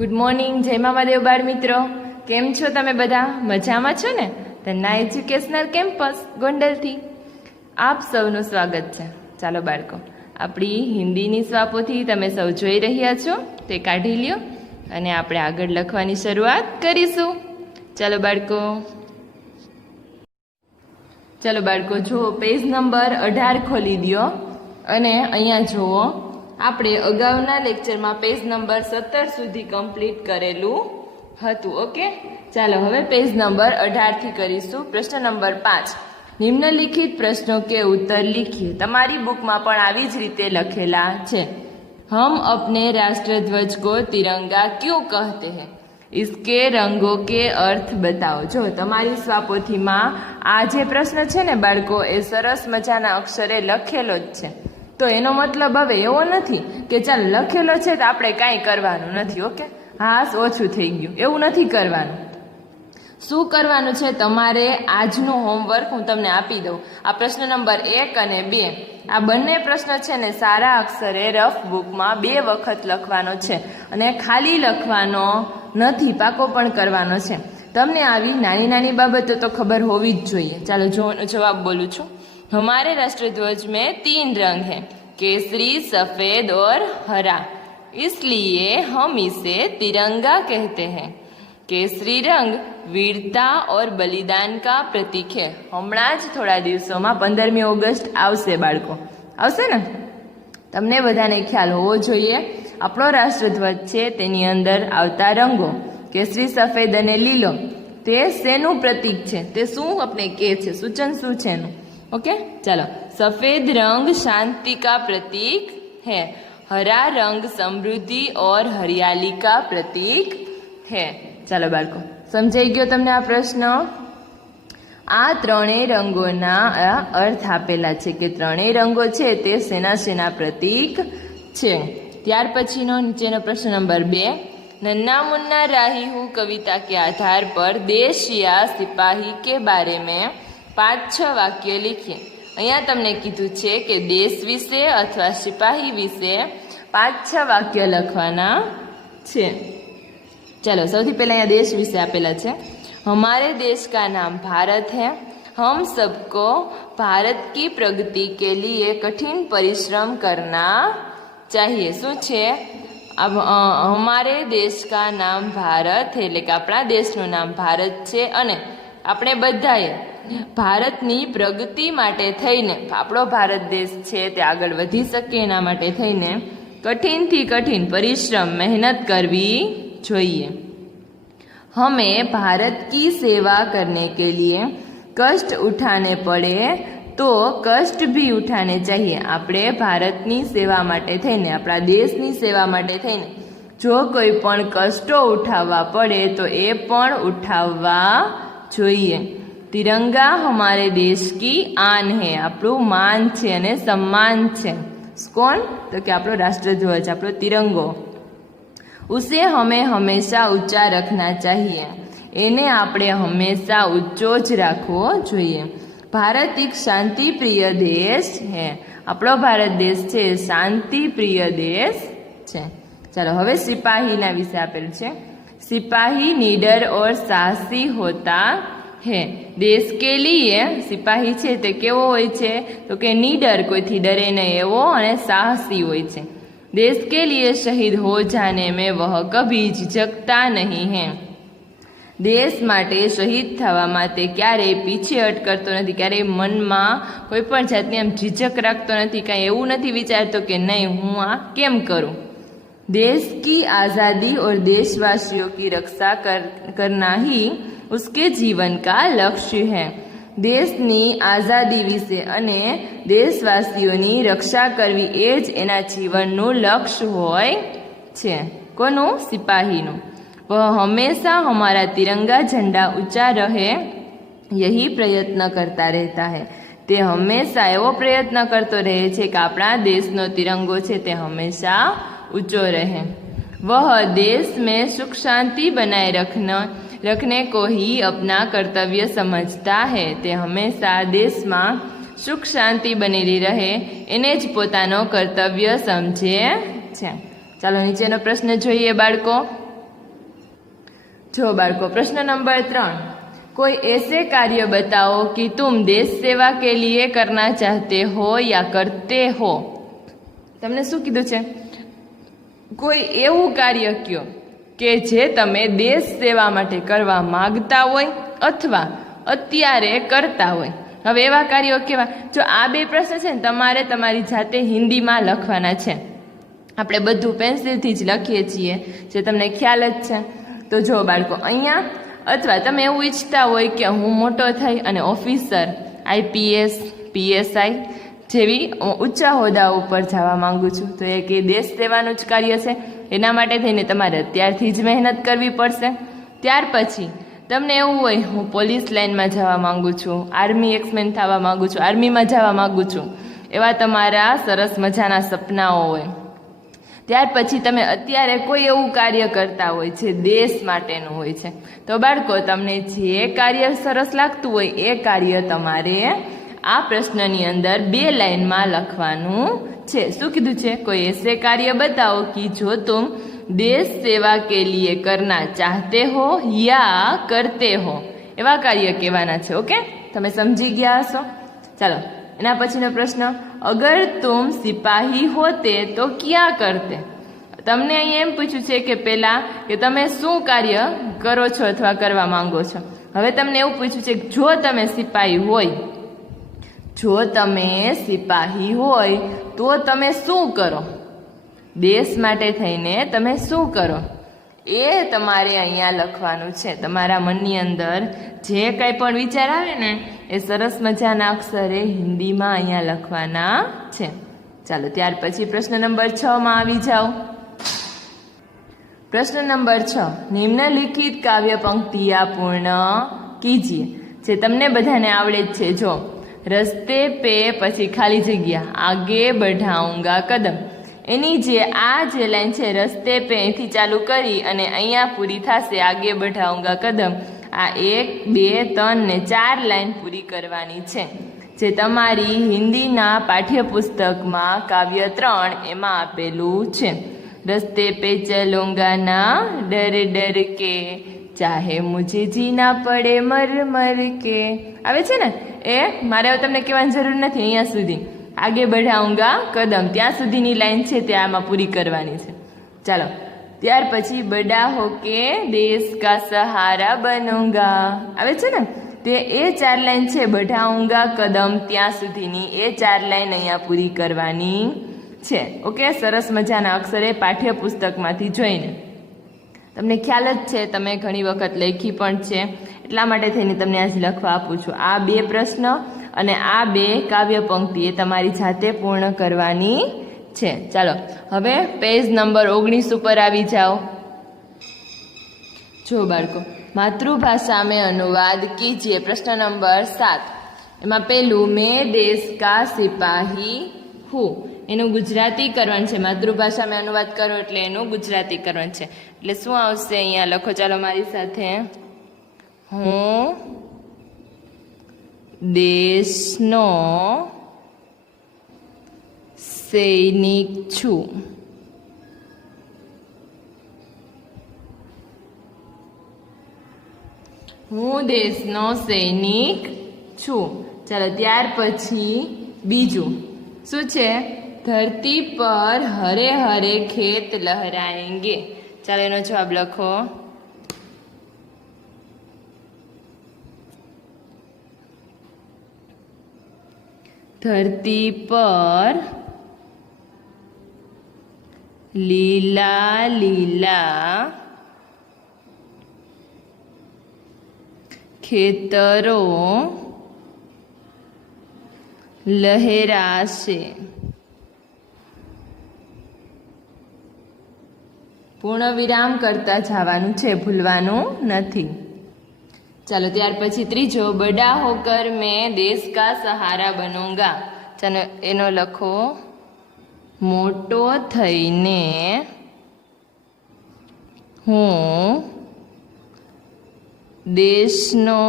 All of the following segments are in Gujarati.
ગુડ મોર્નિંગ, જય મામાદેવ બાળ મિત્રો. કેમ છો તમે બધા? મજામાં છો ને? તન્ના એજ્યુકેશનલ કેમ્પસ ગોંડલથી આપ સૌનું સ્વાગત છે. ચાલો બાળકો, આપણી હિન્દીની સ્વાપોથી તમે સૌ જોઈ રહ્યા છો તે કાઢી લ્યો અને આપણે આગળ લખવાની શરૂઆત કરીશું. ચાલો બાળકો જુઓ, પેજ નંબર 18 ખોલી દો અને અહીંયા જુઓ, આપણે અગાઉના લેક્ચરમાં પેજ નંબર 17 સુધી કમ્પ્લીટ કરેલું હતું. ઓકે, ચાલો હવે પેજ નંબર 18 થી કરીશું. પ્રશ્ન નંબર 5, નિમ્નલિખિત પ્રશ્નો કે ઉત્તર लिखिए. તમારી બુકમાં પણ આવી જ રીતે લખેલા છે. हम अपने राष्ट्रध्वज को तिरंगा क्यों कहते हैं? इसके रंगों के अर्थ बताओ. જો તમારી સ્વાપોથીમાં આ જે પ્રશ્ન છે ને બાળકો, એ સરસ મજાના અક્ષરે લખેલો જ છે. તો એનો મતલબ હવે એવો નથી કે ચાલ લખેલો છે તો આપણે કાંઈ કરવાનું નથી. ઓકે, હાસ ઓછું થઈ ગયું, એવું નથી કરવાનું. શું કરવાનું છે તમારે? આજનું હોમવર્ક હું તમને આપી દઉં. આ પ્રશ્ન નંબર 1 અને 2, આ બંને પ્રશ્ન છે ને સારા અક્ષરે રફ બુકમાં 2 વખત લખવાનો છે અને ખાલી લખવાનો નથી, પાકો પણ કરવાનો છે. તમને આવી નાની નાની બાબતો તો ખબર હોવી જ જોઈએ. ચાલો જવાબ બોલું છું. हमारे राष्ट्रध्वज में 3 रंग हैं, केसरी, सफेद और हरा, इसलिए हम इसे तिरंगा कहते हैं. केसरी रंग वीरता और बलिदान का प्रतीक है. હમણાં જ થોડા દિવસોમાં 15મી ઓગસ્ટ આવશે બાળકો, આવશે ને? તમને બધાને ખ્યાલ હોવો જોઈએ આપણો રાષ્ટ્રધ્વજ છે તેની અંદર આવતા રંગો કેસરી, સફેદ અને લીલો, તે શેનું પ્રતીક છે? તે શું આપણે કહે છે? સૂચન શું છે એનું? ओके, चलो. सफेद रंग शांति का प्रतीक है, हरा रंग समृद्धि और हरियाली का प्रतीक है. चलो बाળકો, સમજાઈ ગયો તમને આ પ્રશ્ન? આ ત્રણેય રંગોના અર્થ આપેલા છે કે ત્રણેય રંગો છે તે શેના શેના પ્રતીક છે. ત્યાર પછીનો નીચેનો પ્રશ્ન નંબર 2, नन्ना मुन्ना राही हूँ कविता के आधार पर देश या सिपाही के बारे में 5-6 વાક્ય લીખીએ. અહીંયા તમને કીધું છે કે દેશ વિશે અથવા સિપાહી વિશે 5-6 વાક્ય લખવાના છે. चलो, સૌથી પહેલા અહીંયા દેશ વિશે આપેલા છે. हमारे देश का नाम भारत है, हम सबको भारत की प्रगति के लिए कठिन परिश्रम करना चाहिए. શું છે? अब हमारे देश का नाम भारत है, એટલે કે આપણા દેશનું નામ ભારત છે અને આપણે બધાએ ભારતની પ્રગતિ માટે થઈને, આપણો ભારત દેશ છે તે આગળ વધી શકે એના માટે થઈને કઠિનથી કઠિન પરિશ્રમ, મહેનત કરવી જોઈએ. हमें भारत की सेवा करने के लिए कष्ट उठाने पड़े तो कष्ट भी उठाने चाहिए. આપણે ભારતની સેવા માટે થઈને, આપણા દેશની સેવા માટે થઈને જો કોઈ પણ કષ્ટો ઉઠાવવા પડે તો એ પણ ઉઠાવવા જોઈએ. तिरंगा हमारे देश की आन है, આપણું માન છે અને સન્માન છે. કોણ? તો કે આપણો રાષ્ટ્રધ્વજ, આપણો तिरंगो. उसे हमें हमेशा ऊंचा रखना चाहिए, એને આપણે હંમેશા ઊંચો જ રાખવો જોઈએ. ભારત એક શાંતિ પ્રિય દેશ है, આપણો ભારત દેશ છે શાંતિ પ્રિય દેશ છે. ચાલો હવે સિપાહીના વિશે આપેલું છે. સિપાही निडर और साहसी होता है. देश के लिए સિપાહી છે તે કેવો હોય છે? તો કે નીડર, કોઈથી ડરે નહીં એવો, અને સાહસી હોય છે. देश के लिए शहीद हो जाने में वह कभी झिझकता नहीं है. દેશ માટે શહીદ થવામાં તે ક્યારેય પીછેહટ કરતો નથી, ક્યારેય મનમાં કોઈ પણ જાતની આમ ઝીઝક રાખતો નથી, કાંઈ એવું નથી વિચારતો કે નહીં હું આ કેમ કરું. देश की आज़ादी और देशवासियों की रक्षा करना ही उसके जीवन का लक्ष्य है. દેશની આઝાદી વિશે અને દેશવાસીઓની રક્ષા કરવી એ જ એના જીવનનું લક્ષ્ય હોય છે. કોનું? સિપાહીનું. वह हमेशा हमारा तिरंगा झंडा ऊंचा रहे यही प्रयत्न करता रहता है. તે હંમેશા એવો પ્રયત્ન કરતો રહે છે કે આપણા દેશનો તિરંગો છે તે હંમેશા ઊંચો રહે. वह देश में सुख शांति बनाए रखने को ही अपना कर्तव्य समझता है. તે હંમેશા દેશમાં સુખ શાંતિ બનેલી રહે એને જ પોતાનો કર્તવ્ય સમજે છે. ચાલો નીચેનો પ્રશ્ન જોઈએ બાળકો. जो बाळको प्रश्न नंबर 3, कोई ऐसे कार्य बताओ कि तुम देश सेवा के लिए करना चाहते हो या करते हो। तमने शुं कीधुं छे? कोई एवं कार्य क्यो के जे तमे देश सेवा माटे करवा मागता होय अथवा अत्यारे करता होय। हवे एवा कार्यो केवा? जो आ बे प्रश्न छे ने तमारे तमारी जाते हिंदीमां लखवाना छे। આપણે બધું પેન્સિલથી જ લખીએ છીએ, જે તમને ખ્યાલ જ છે। તો જો બાળકો, અહીંયા અથવા તમે એવું ઈચ્છતા હોય કે હું મોટો થઈ અને ઓફિસર, આઈપીએસ, પીએસઆઈ જેવી ઊંચા હોદ્દા ઉપર જવા માંગુ છું, તો એ કે દેશ સેવાનું જ કાર્ય છે। એના માટે થઈને તમારે અત્યારથી જ મહેનત કરવી પડશે। ત્યાર પછી તમને એવું હોય હું પોલીસ લાઇનમાં જવા માંગુ છું, આર્મી એક્સમેન થવા માંગુ છું, આર્મીમાં જવા માંગુ છું, એવા તમારા સરસ મજાના સપનાઓ હોય। ત્યાર પછી તમે અત્યારે કોઈ એવું કાર્ય કરતા હોય જે દેશ માટેનું હોય છે, તો બાળકો તમને જે કાર્ય સરસ લાગતું હોય એ કાર્ય તમારે આ પ્રશ્નની અંદર 2 લાઇનમાં લખવાનું છે। શું કીધું છે? કોઈ ऐसे कार्य बताओ कि जो तुम देश सेवा के लिए करना चाहते हो या करते हो। એવા કાર્ય કહેવાના છે। ઓકે, તમે સમજી ગયા હશો। ચાલો, એના પછીનો પ્રશ્ન, અગર તુમ સિપાહી હોતે તો ક્યાં કરતે। તમને અહીં એમ પૂછ્યું છે કે પહેલા કે તમે શું કાર્ય કરો છો અથવા કરવા માંગો છો। હવે તમને એવું પૂછ્યું છે કે જો તમે સિપાહી હોય, જો તમે સિપાહી હોય તો તમે શું કરો, દેશ માટે થઈને તમે શું કરો, એ તમારે અહીંયા લખવાનું છે। તમારા મનની અંદર જે કંઈ પણ વિચાર આવે ને એ સરસ મજાના અક્ષરે હિન્દીમાં અહીંયા લખવાના છે। ચાલો, ત્યાર પછી પ્રશ્ન નંબર 6 માં આવી જાઓ। प्रश्न नंबर 6, निम्नलिखित काव्य पंक्तियां पूर्ण कीजिए। जे तमने बधाने आवड़े छे। जो रस्ते पे पछी खाली जग्या आगे बढ़ाऊंगा कदम, एनी जे आ जे लाइन छे रस्ते पे एथी चालू करी अने अहींया पूरी थाशे आगे बढ़ाऊंगा कदम। आ 1, 2, 3 ने 4 लाइन पूरी करवानी छे, जे तमारी हिंदीना पाठ्यपुस्तकमां काव्य 3 एमां आपेलुं छे। रस्ते पे चलूंगा ना डर डर के, चाहे मुझे जीना पड़े मर मर के। आवे छे ने ए मारे तमने कहेवानी जरूर नथी। अहींया सुधी आगे बढ़ाऊंगा कदम ત્યાં સુધીની લાઈન છે તે આમાં પૂરી કરવાની છે। ચાલો, ત્યાર પછી बड़ा होके देश का सहारा बनूंगा आवे छे ने તે એ 4 લાઈન છે बढ़ाऊंगा कदम ત્યાં સુધીની એ 4 લાઈન અહીંયા પૂરી કરવાની છે। ઓકે, સરસ મજાના અક્ષરે પાઠ્યપુસ્તકમાંથી જોઈને તમને ખ્યાલ જ છે, તમે ઘણી વખત લખી પણ છે, એટલા માટે થઈને તમને આજે લખવા આપું છું। આ 2 પ્રશ્ન અને આ 2 કાવ્ય પંક્તિ એ તમારી જાતે પૂર્ણ કરવાની છે। ચાલો, હવે પેજ નંબર 19 ઉપર આવી જાઓ। જો બાળકો, માતૃભાષા में अनुवाद कीजिए। प्रश्न नंबर 7 એમાં પહેલું मैं देश का सिपाही हूँ એનું ગુજરાતી કરવાનું છે। માતૃભાષામાં અનુવાદ કરો એટલે એનું ગુજરાતી કરવાનું છે। એટલે શું આવશે અહીંયા લખો, ચાલો મારી સાથે। હું દેશનો સૈનિક છું। હું દેશનો સૈનિક છું। ચાલો, ત્યાર પછી બીજું શું છે? धरती पर हरे हरे खेत लहराएंगे। चलो एनो जवाब लखो। धरती पर लीला लीला खेतरों लहराशे। પૂર્ણ વિરામ કરતા જવાનું છે, ભૂલવાનું નથી। ચાલો, ત્યાર પછી ત્રીજો બડા હોકર મેં દેશ કા સહારા બનूंगा। ચાલો એનો લખો, મોટો થઈને હું દેશનો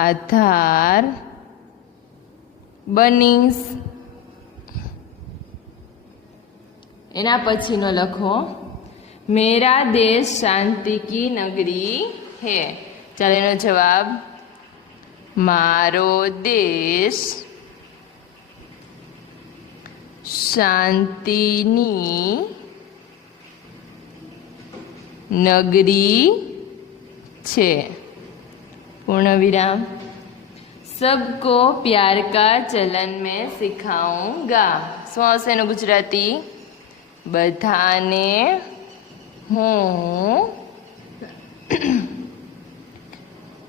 આધાર બનીશ। એના પછીનો લખો, मेरा देश शांति की नगरी है। चलो एनो जवाब मारो देश शांतिनी नगरी छे। पूर्ण विराम। सबको प्यार का चलन में सिखाऊंगा। શું આવશે એનું ગુજરાતી? બધાને હું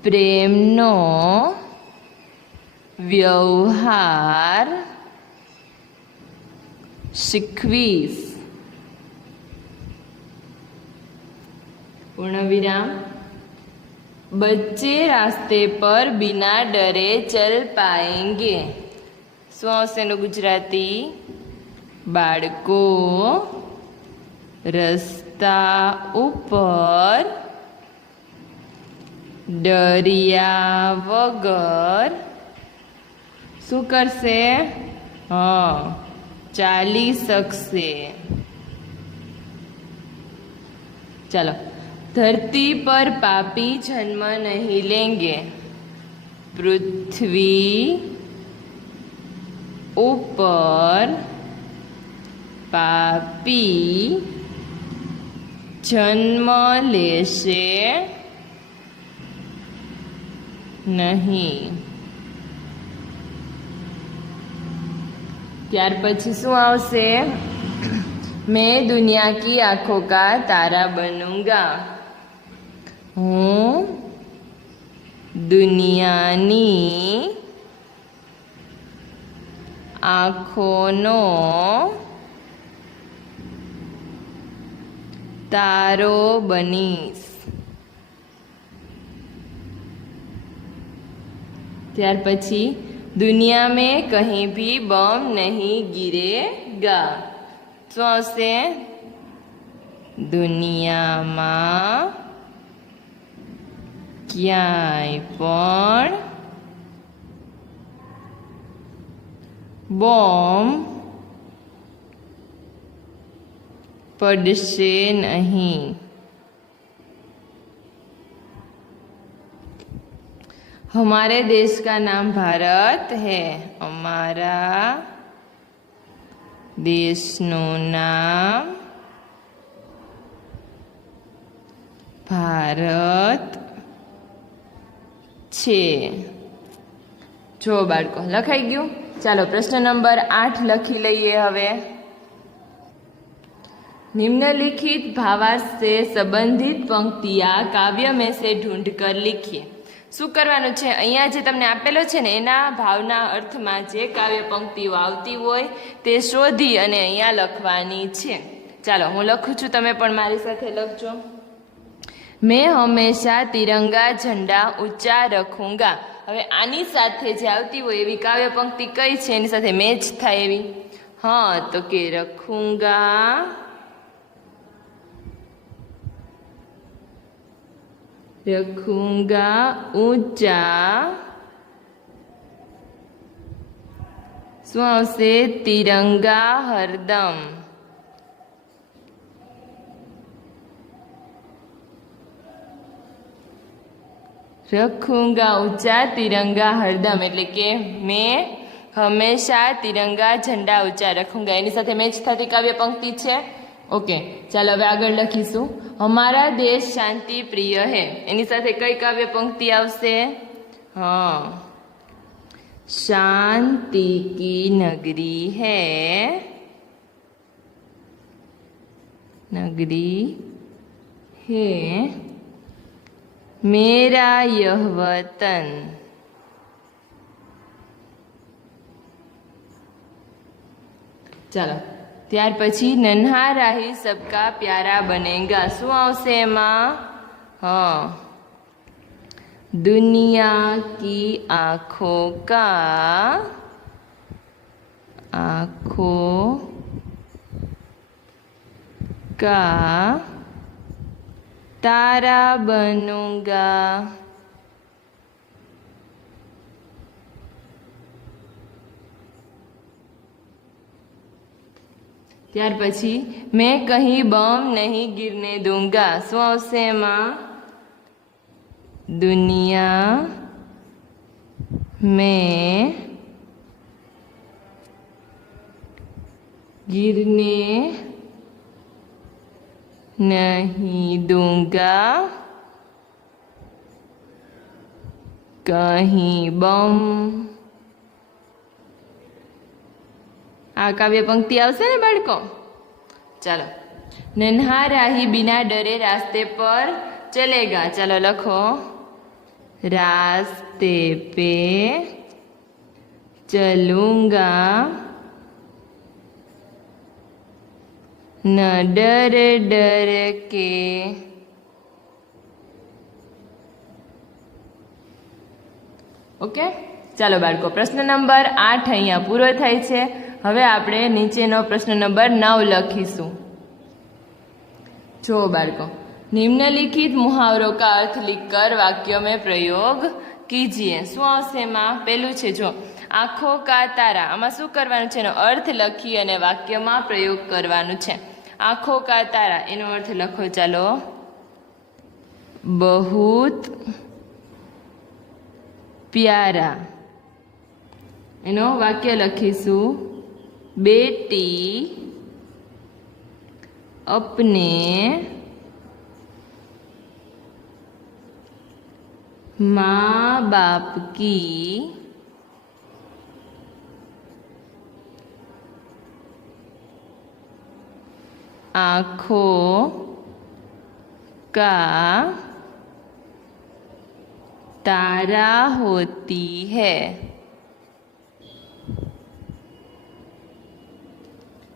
પ્રેમનો વ્યવહાર શીખવીશ। પૂર્ણ વિરામ। बच्चे रास्ते पर बिना डरे चल पाएंगे। શું આવશે એનું ગુજરાતી? બાળકો રસ્તા ઉપર ડર્યા વગર શું કરશે? હા, ચાલી શકશે। चलो। धरती पर पापी जन्म नहीं लेंगे। पृथ्वी ऊपर पापी जन्म लेशे नहीं। ત્યાર પછી શું આવશે? मैं दुनिया की आंखों का तारा बनूंगा। हूँ दुनियानी आँखोनो तारो बनीश। ત્યાર પછી दुनिया में कहीं भी बम नहीं गिरेगा। શું આવશે? દુનિયામાં ક્યાંય પણ બોમ્બ પડશે નહીં। हमारे देश का नाम भारत है। हमारा देशનું નામ ભારત છે। જો બાળકો લખાઈ ગયું। ચાલો પ્રશ્ન નંબર 8 લખી લઈએ હવે। निम्नलिखित भावार्थ से संबंधित पंक्तियां काव्य में से ढूंढकर लिखिए। શું કરવાનું છે? અહીંયા જે તમને આપેલો છે ને એના ભાવના અર્થમાં જે કાવ્ય પંક્તિઓ આવતી હોય તે શોધી અને અહીંયા લખવાની છે। ચાલો હું લખું છું, તમે પણ મારી સાથે લખજો। मैं हमेशा तिरंगा झंडा ऊंचा रखूंगा। હવે આની સાથે જે આવતી હોય એવી કાવ્ય પંક્તિ કઈ છે એની સાથે મેચ થાય એવી? હા, તો કે રખૂંગા रखूंगा ऊंचा। શું આવશે? तिरंगा हरदम। रखूंगा ऊंचा तिरंगा हरदम એટલે કે મેં હંમેશા तिरंगा झंडा ऊंचा रखूंगा એની સાથે મેચ થતી કાવ્ય પંક્તિ છે। ओके, ચાલો હવે આગળ લખીશું। हमारा देश शांति प्रिय है એની સાથે કઈ કાવ્ય પંક્તિ આવશે? हाँ, शांति की नगरी है, नगरी है मेरा यह वतन। चलो ત્યાર પછી નन्हा राही सबका प्यारा बनेगा। શું આવશે એમાં? हाँ, दुनिया की आँखों का तारा बनूंगा। ત્યાર પછી मैं कहीं बम नहीं गिरने दूंगा શું આવશે એમાં दुनिया में गिरने नहीं दूंगा कहीं बम આ કાવ્ય પંક્તિ આવશે ને બાળકો ચાલો नन्हा राही बिना डरे रास्ते पर चलेगा चलो लखो रास्ते पे चलूंगा न डर डर के ओके ચાલો બાળકો પ્રશ્ન નંબર 8 અહીંયા પૂરો થાય છે હવે આપણે નીચેનો પ્રશ્ન નંબર 9 લખીશું જો બાળકો निम्नलिखित मुहावरों का अर्थ लिखकर वाक्यों में प्रयोग कीजिए શું આવશે એમાં પહેલું છે જો આંખો કા તારા આમાં શું કરવાનું છે એનો અર્થ લખી અને વાક્યમાં પ્રયોગ કરવાનું છે આંખો કા તારા એનો અર્થ લખો ચાલો बहुत प्यारा એનો વાક્ય લખીશું बेटी अपने माँ बाप की आँखों का तारा होती है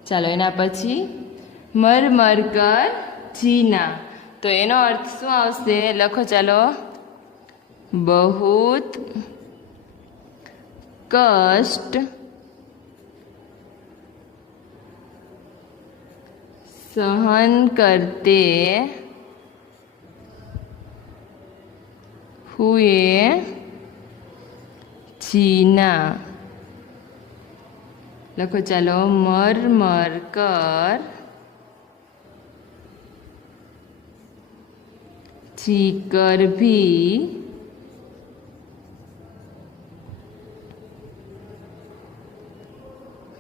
ચાલો એના પછી મર મર કર જીના તો એનો અર્થ શું આવશે લખો ચાલો बहुत कष्ट सहन करते हुए जीना लखो चलो मर मर कर जीकर भी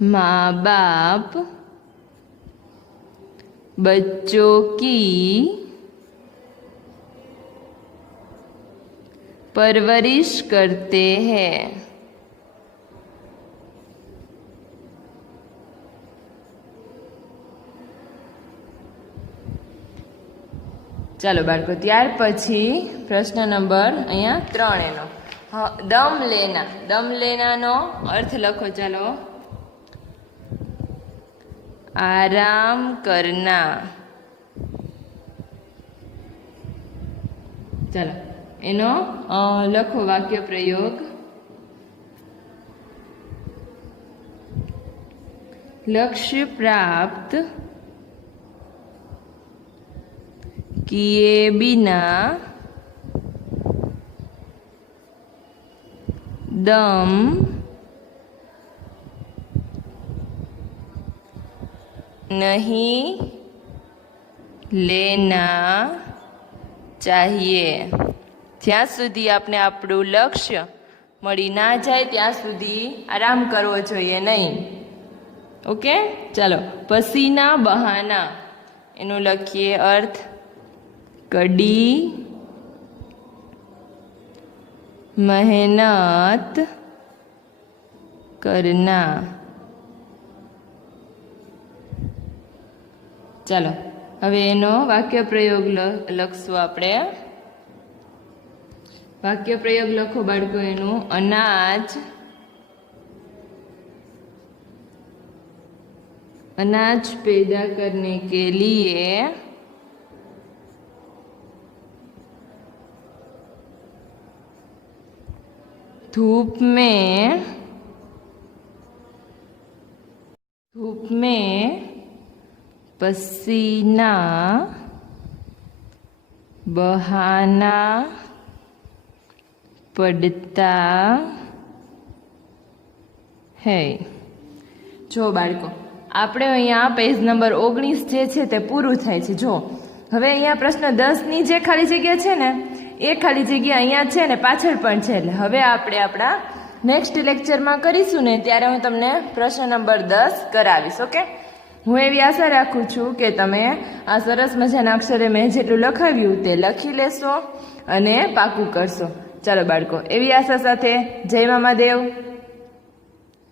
माँ बाप बच्चों की परवरिश करते हैं ચાલો બાળકો ત્યાર પછી પ્રશ્ન નંબર અહીંયા 3 એનો દમ લેનાનો અર્થ લખો ચાલો आराम करना चलो एनो लखो वाक्य प्रयोग लक्ष्य प्राप्त किए बिना दम नहीं लेना चाहिए જ્યાં સુધી આપણે આપણું લક્ષ્ય મળી ના જાય ત્યાં સુધી આરામ કરવો જોઈએ નહીં ઓકે ચાલો પસીના બહાના એનું લખીએ અર્થ કડી મહેનત કરના ચાલો હવે એનો વાક્ય પ્રયોગ લખશું આપણે वाक्य प्रयोग लखो बाळको एनु अनाज पैदा करने के लिए धूप में पसीना बहाना पड़ता है जो बाळको આપણે અહીંયા પેજ નંબર 19 જે છે તે પૂરું થાય છે. જો હવે અહીંયા પ્રશ્ન 10 ની જે ખાલી જગ્યા છે ને એ ખાલી જગ્યા અહીંયા છે ને પાછળ પણ છે. એટલે હવે આપણે આપણા નેક્સ્ટ લેક્ચરમાં કરીશું ને ત્યારે હું તમને પ્રશ્ન નંબર 10 કરાવીશ. ઓકે, હું એવી આશા રાખું છું કે તમે આ સરસ મજાના અક્ષરે મેં જેટલું લખાવ્યું તે લખી લેશો અને પાકું કરશો. ચાલો બાળકો, એવી આશા સાથે જય મામાદેવ.